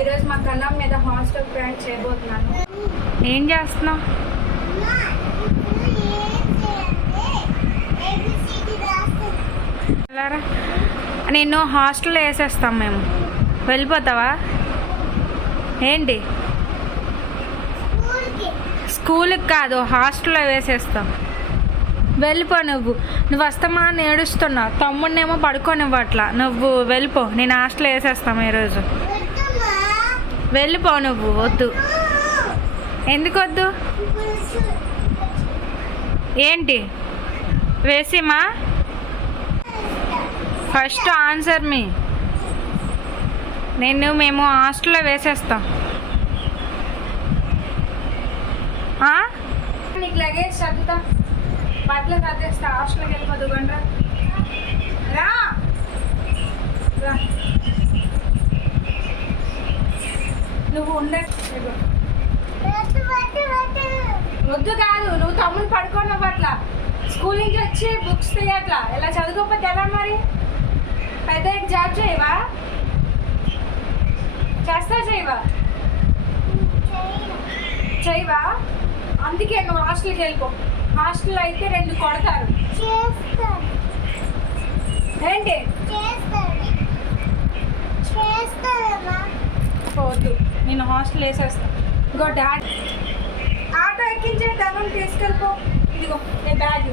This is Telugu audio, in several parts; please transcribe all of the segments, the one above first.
ఈరోజు మా కన్నం మీద హాస్టల్ ప్లాన్ చేయబోతున్నాను. ఏం చేస్తున్నావు? నేను హాస్టల్లో వేసేస్తాం మేము. వెళ్ళిపోతావా ఏంటి? స్కూల్కి కాదు, హాస్టల్లో వేసేస్తాం. వెళ్ళిపో. నువ్వు వస్తామా అని ఏడుస్తున్నావు. తమ్ముడినేమో పడుకోనివ్వట్లా. నువ్వు వెళ్ళిపో. నేను హాస్టల్లో వేసేస్తాము ఈరోజు. వెళ్ళిపో నువ్వు. వద్దు. ఎందుకు వద్దు? ఏంటి వేసిమా? ఫస్ట్ ఆన్సర్ మీ. మేము హాస్టల్లో వేసేస్తాం. నీకు లగేజ్ చదువుతా, బట్టలు చదివేస్తా. హాస్టల్కి వెళ్ళిపోదు గండ్రా. రా రా. నువ్వు ఉండే. వద్దు కాదు, నువ్వు తమ్ముని పడుకోనవ్వు. అట్లా స్కూల్ నుంచి వచ్చి బుక్స్ తీయట్లా. ఇలా చదువుకోకపోతే ఎలా మరి? పెద్ద జాబ్ చేయవా? చేస్తా చేయవా? చేయవా? అందుకే నువ్వు హాస్టల్కి వెళ్ళిపో. హాస్టల్ అయితే 2 కొడతారు. ఏంటి? వద్దు, నేను హాస్టల్ వేసేస్తా. ఇంకో డాడీ ఆటో ఎక్కించే డబ్బులు తీసుకెళ్ళిపో. ఇదిగో నీ బ్యాగ్.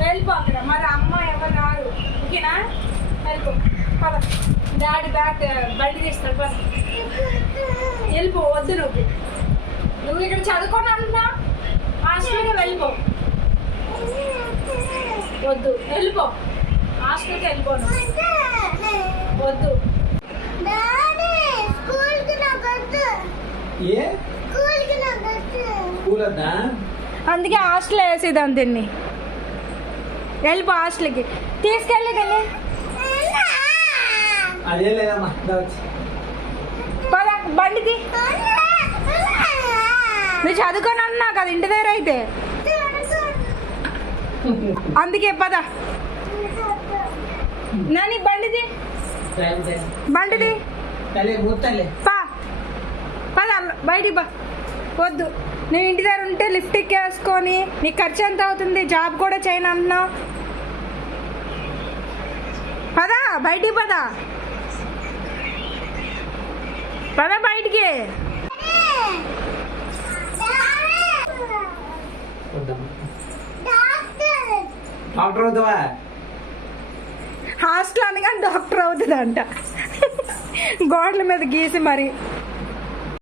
వెళ్ళిపో అక్కడ. మరి అమ్మ ఎవరు రారు. ఓకేనా? వెళ్ళిపో. పద. డాడీ బ్యాగ్ బండి తీస్తాడు. పద వెళ్ళిపో. వద్దు, నువ్వు ఇక్కడ చదువుకోని అంటున్నా. హాస్టల్కి వెళ్ళిపో. వద్దు, వెళ్ళిపో. హాస్టల్కి వెళ్ళిపోను. వద్దు. అందుకే హాస్టల్ వేసేదాం దీన్ని. వెళ్ళిపో హాస్టల్కి. తీసుకెళ్ళి కానీ పద. బండిది. నువ్వు చదువుకొని అన్నా కదా ఇంటి దగ్గర అయితే. అందుకే పద. నాని బండిది. బండిది పద. బయటికి బా. వద్దు, నేను ఇంటి దగ్గర ఉంటే లిఫ్ట్ ఎక్కేసుకొని నీ ఖర్చు ఎంత అవుతుంది? జాబ్ కూడా చేయను అంటున్నావు. పద బయటికి. పద పద బయటికి. హాస్టల్ అనగానే డాక్టర్ అవుతుందంట. గోడల మీద గీసి మరి